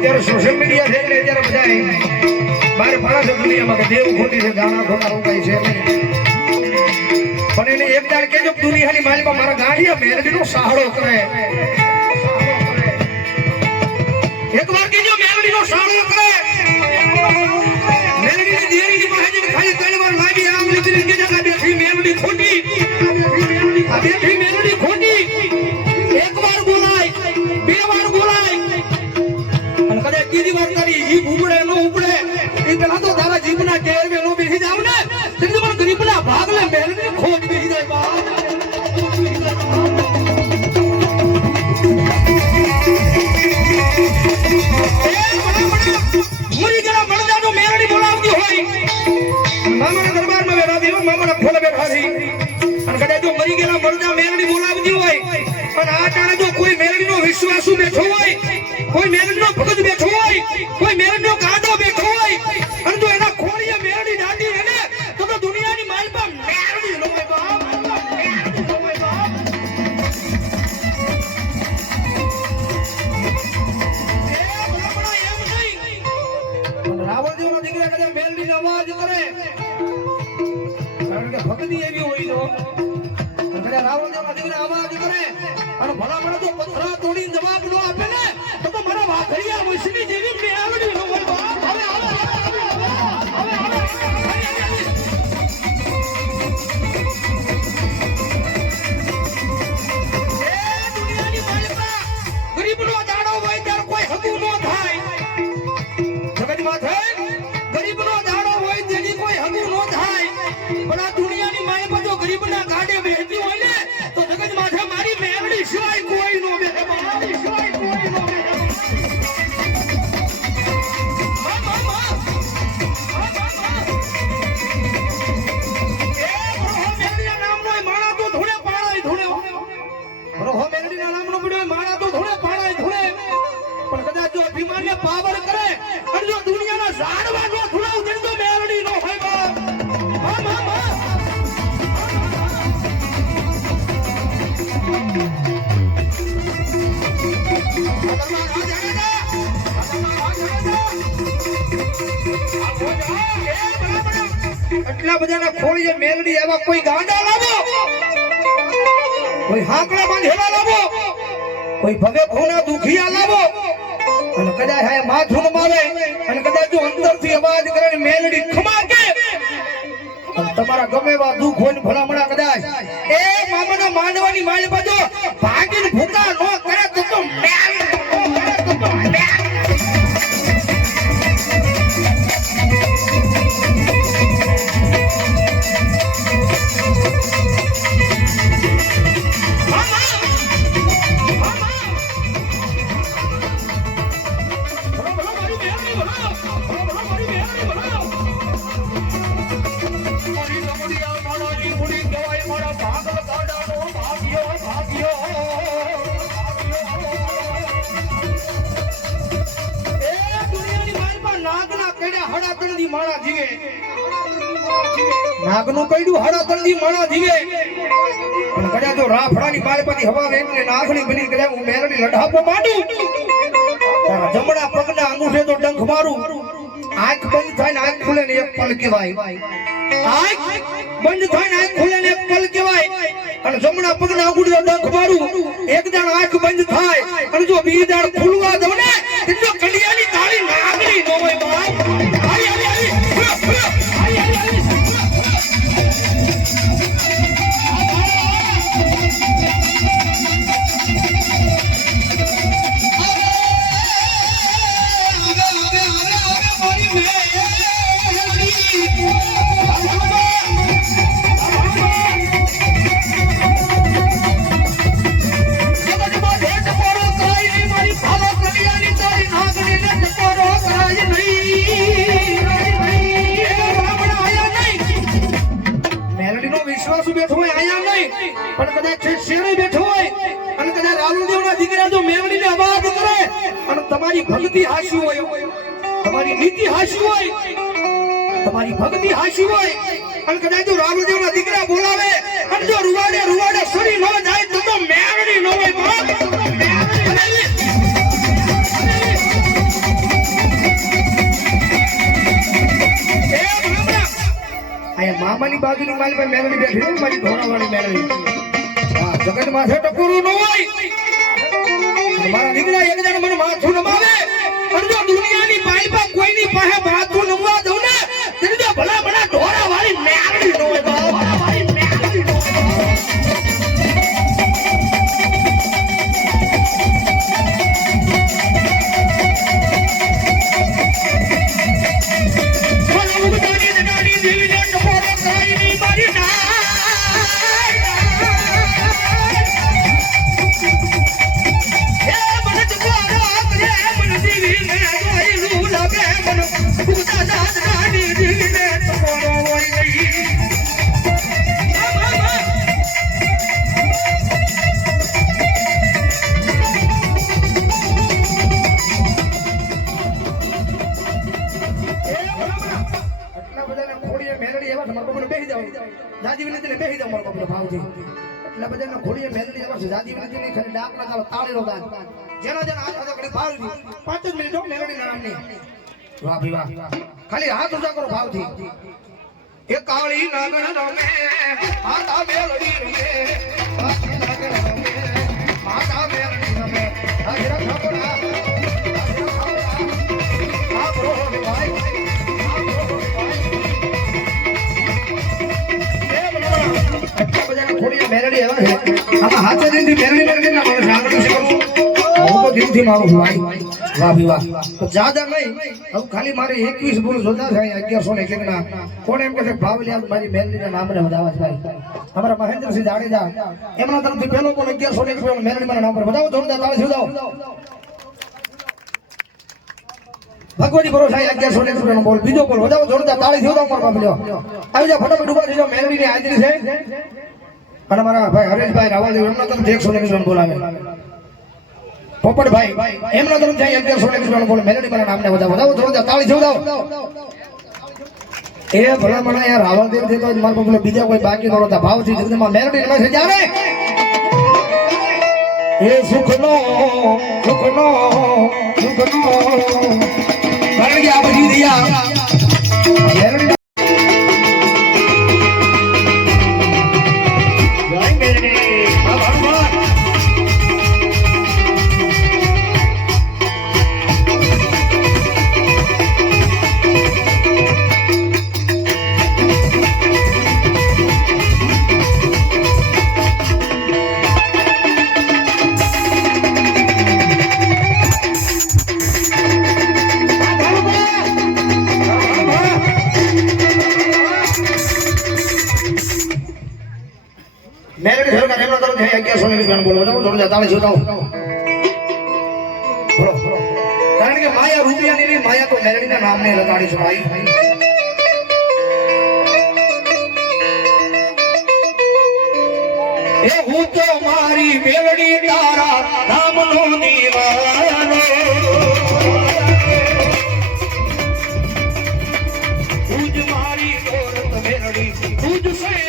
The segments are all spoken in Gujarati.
અત્યારે સોશિયલ મીડિયા છે એટલે અત્યારે બધા બહાર ફાળા છે દુનિયામાં કે દેવ ખોટી છે, ગાણા ખોટા કઈ છે પણ એને એક દાડ કેજો દુનિયાની માલમાં મારા ગાંડિયા મેરડીનો સહારો કરે. એક વાર કેજો મેરડીનો સહારો કરે. ખાલી ત્રણ વાર લાગી આમ લીધી કે બેઠી મેરડી ખોટી. આ બેઠી તો કેર ટેર બેસી જાવ ને તેથી પણ ગરીબના ભાગલે મેલની ખોટ બેસી જાય મરી ગયેલા મરદાનો મેરડી બોલાવતી હોય અને આ ટાણે જો કોઈ મેરડીનો વિશ્વાસુ બેઠો હોય, કોઈ મેરડીનો ભગત બેઠો હોય, કોઈ મેરડીનો ગાંડો ભક્તિ એવી હોય તો. અને દેવ દીકરા આવા દીકરે અને ભલામણા જો પથરા તોડી જવાબ ન આપે ને, તો મને મારા વાઘડિયા એટલા બધાના ખોળી મેલડી, એવા કોઈ ગાંડા લાવો. કોઈ હાકડા બાંધેલા લાવો. કોઈ ભગે ખોના દુખિયા લાવો. અને કદાચ હા માથું મારે અને કદાચ જો અંદરથી અવાજ કરે મેલડી ખમાકે તમારા ગમે એવા દુઃખ હોય ભલામણા કદાચ. એ મામાના માંડવાની માલ બાજુ ભાગીને ભૂકા નો અંગૂઠે તો ડંખ આંખ બંધ થાય ને આંખ ખુલે ને એક પલ કહેવાય. આંખ બંધ થાય ને આંખ ખુલે ને એક પલ કહેવાય. અને જમણા પગના અંગૂઠે ડખ મારું, એક દાણ આંખ બંધ થાય. અને જો બીજી દાણ ખુલવા દઉં ને, તો કડિયાની તાળી નાગરી નો હોય બાપ. તમારી ભક્તિ હાસી હોય, તમારી નીતિ હાસી હોય, તમારી ભક્તિ હાસી હોય. અને કદાચ જો રામદેવ ના દીકરા બોલાવે, અને જો રૂવાડે રૂવાડે સરી ન જાય તો તો મેળડી ન હોય મામાની બાજુની મારી પર મેળવી બેઠી હોય મારી ધોરાવાળી મેળવી. જગત તો પૂરું ન હોય. મારા દીકરા એકદમ મને માથું નમાવે. અને જો દુનિયાની પાઇપા કોઈની પાસે ખોડીએ મેલડી એવા છે, મારા બાપાને બેસી જાઓ. મેલડી વિનંતીને ખાલી. જેના જેના હાથ ભાવથી. પાંચ જ મિનિટ વાહ. ખાલી હાથ ઊંચા કરો ભાવજી એ કાળી નાગણ રમે માતા મેલડી થોડી આમાં હાથે દિનથી મેલડી મેલડી ના મને સાંભળ્યું છે કરું હું તો દિલથી મારું છું ભાઈ વાહ ભી વાહ તો જ્યાદા નહીં હવે ખાલી મારે 21 બોલ જોતા થાય 1101 ના કોણ એમ કે છે ભાવલિયા મારી મેલડીના નામને વધાવા છે ભાઈ અમારા મહેન્દ્રસિંહ જાડેજા એમના તરફથી પહેલો કોણ 1101 મેલડી મારા નામ પર વધાવો જોરદાર તાળી સુધાવો ભગવતી ભરોસા અગિયારસો ને રૂપિયાનો બોલ. બીજો બોલ. વધાવો જોરદાર તાળી થયો મારો બાપ લ્યો. આવી જાવ ફટાફટ ઊભા થઈ જાઓ મેલડીની હાજરી છે. અને મારા ભાઈ હરેશભાઈ રાવલદેવ એમના તરફથી એકસો ને રૂપિયાનો બોલાવે પોપટભાઈ, એમના જાય અગિયારસો ને રૂપિયાનો બોલ. મેલડી મારા નામને વધાવો. વધાવો, જોરદાર તાળી થયો એ ભલા મને યાર રાવલદેવ દેતો જ મારા બાપ બીજા કોઈ બાકી ન ભાવથી જગદમાં મેલડી રમે છે જાણે એ સુખનો સુખનો સુખનો. કે એ હું તો મારી મેલડી તારા નામનો દીવાનો તુજ મારી દોરત મેલડી તુજ સે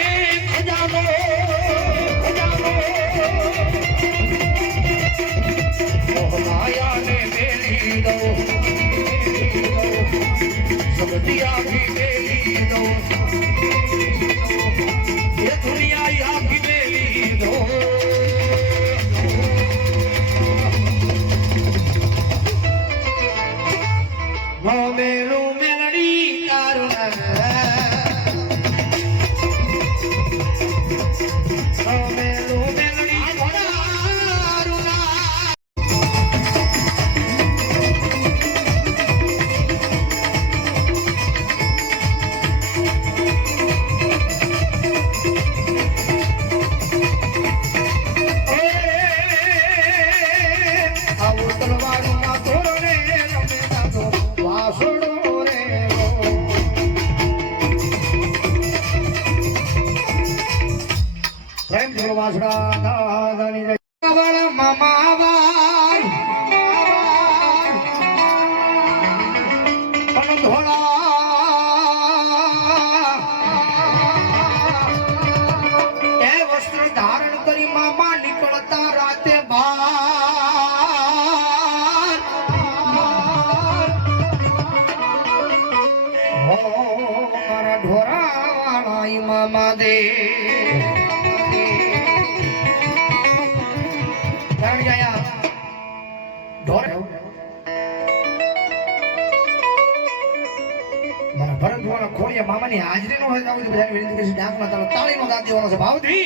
કે મામાની હાજરીનો હોય આવું બધાને વિનંતી કરીશ ડાકમાં તારો તાળીનો દાદ દેવાનો છે. ભાવથી.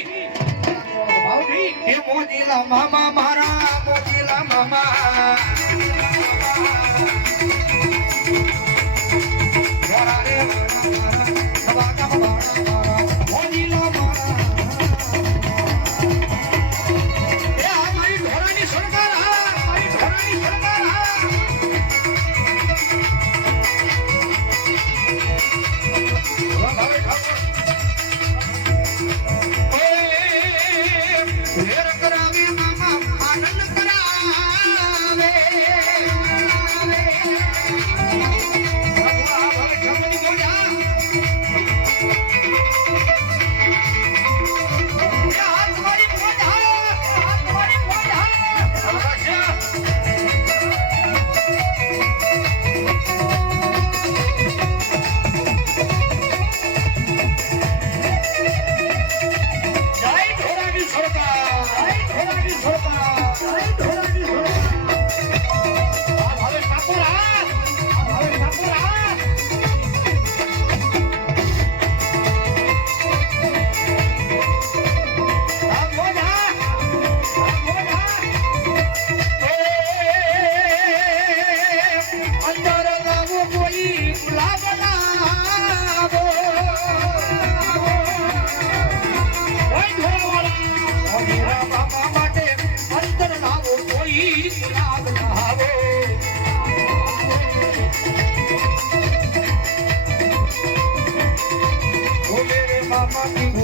ભાવથી. એ મોજીલા મામા, મારા મોજીલા મામા.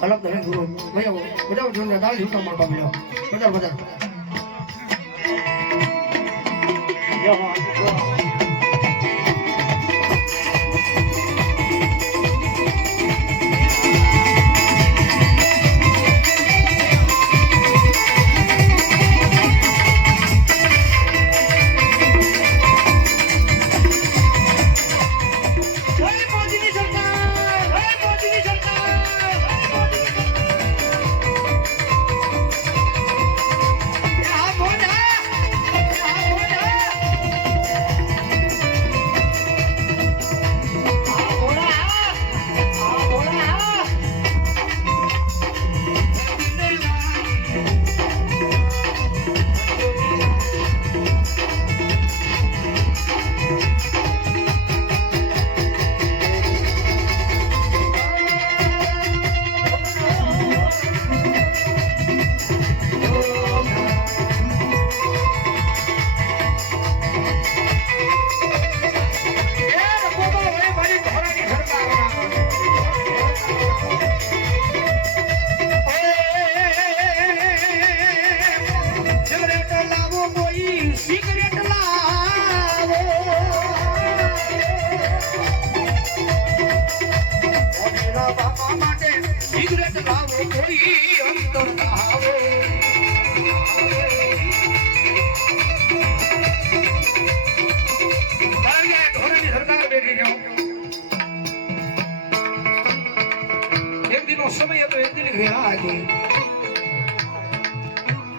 ಕಲಪ್ಪ ಹೆಂಗೆ ಮಯ್ಯ ಬಜಾ ಬಜಾ ದಾಳಿ ಊಟ ಮಾಡ್ಕೊಂಬಿಲ್ಲ ಬಜಾರ್ ಬಜಾರ್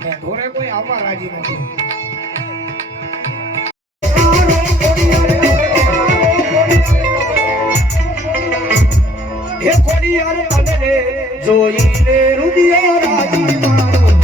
ને ઢોરે કોઈ આવવા રાજી નથી. હે ખોડિયાર અને જોઈને રુદિયા રાજી મારો.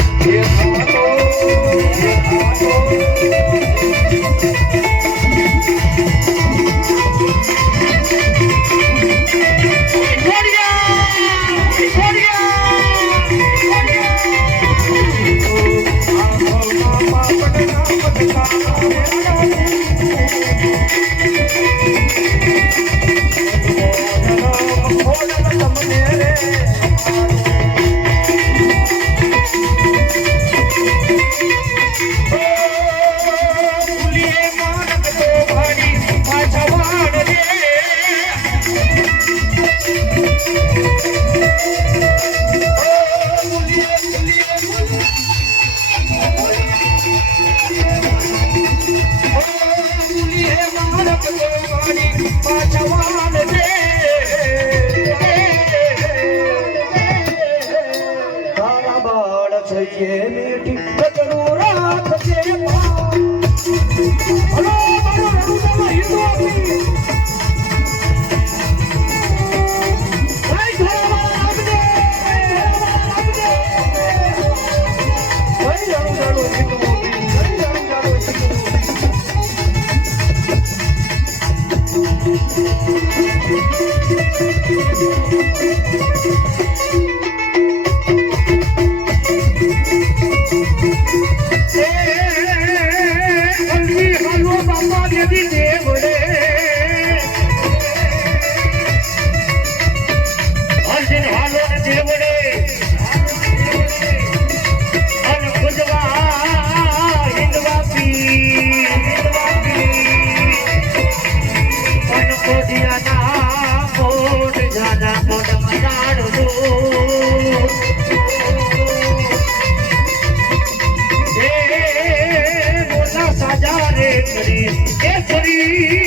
સાજા રે કરી એ ફરી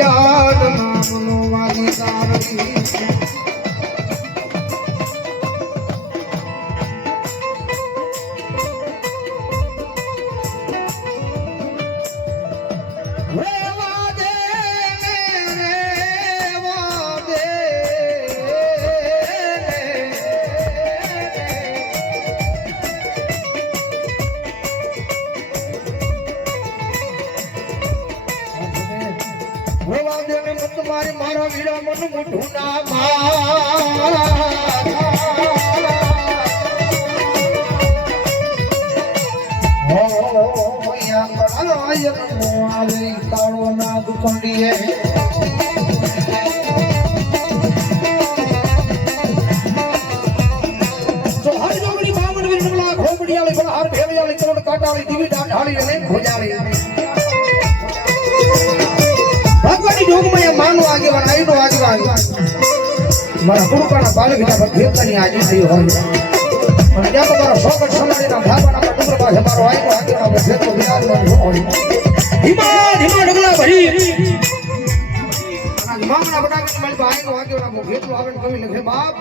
નો કાળો નાગ ના તો હર જોગણી બામણ વીર નમલા ઘોપડિયાળી બળ હર ભેળિયાળી કરોડ કાટાળી દીવી દાન અને ભોજાળી ભગવાનની જોગમાં એ આગેવાન દેવતાની થઈ હોય. અને ત્યાં તો મારા સોગટ સમાધિના ધાબાના ડુંગર પાસે મારો આઈનો આગેવાન ભેટો વિરાજમાન હોય. ધીમા ધીમા ડગલા બાપ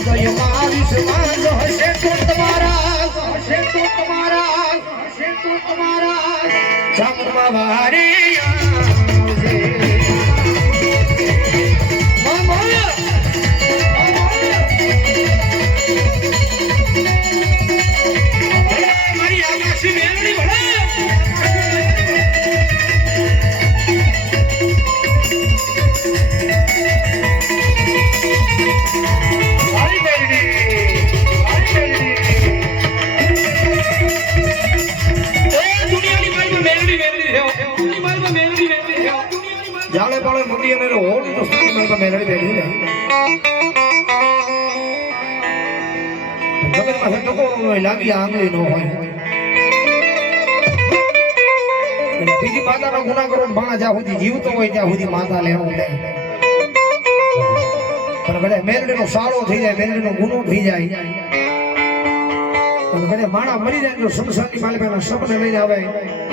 હૃદયમાં વિશ્વાસ હશે તો તમારા હશે તો તમારા હશે તો તમારા. જાણે પાળે મુંડી અને હોળી તો સ્તુતિ માં મેલડી બેઠી રહે જગત પાસે ટકો લાગી આંગળી નો હોય બીજી માતાનો ગુના કરો ભાણા જ્યાં સુધી જીવતો હોય ત્યાં સુધી માતા લેવું લે પણ કદાચ મેલડીનો સારો થઈ જાય મેલડીનો ગુનો થઈ જાય પણ ભલે માણા મરી જાય તો સંસારની પેલા શબ્દ લઈને આવે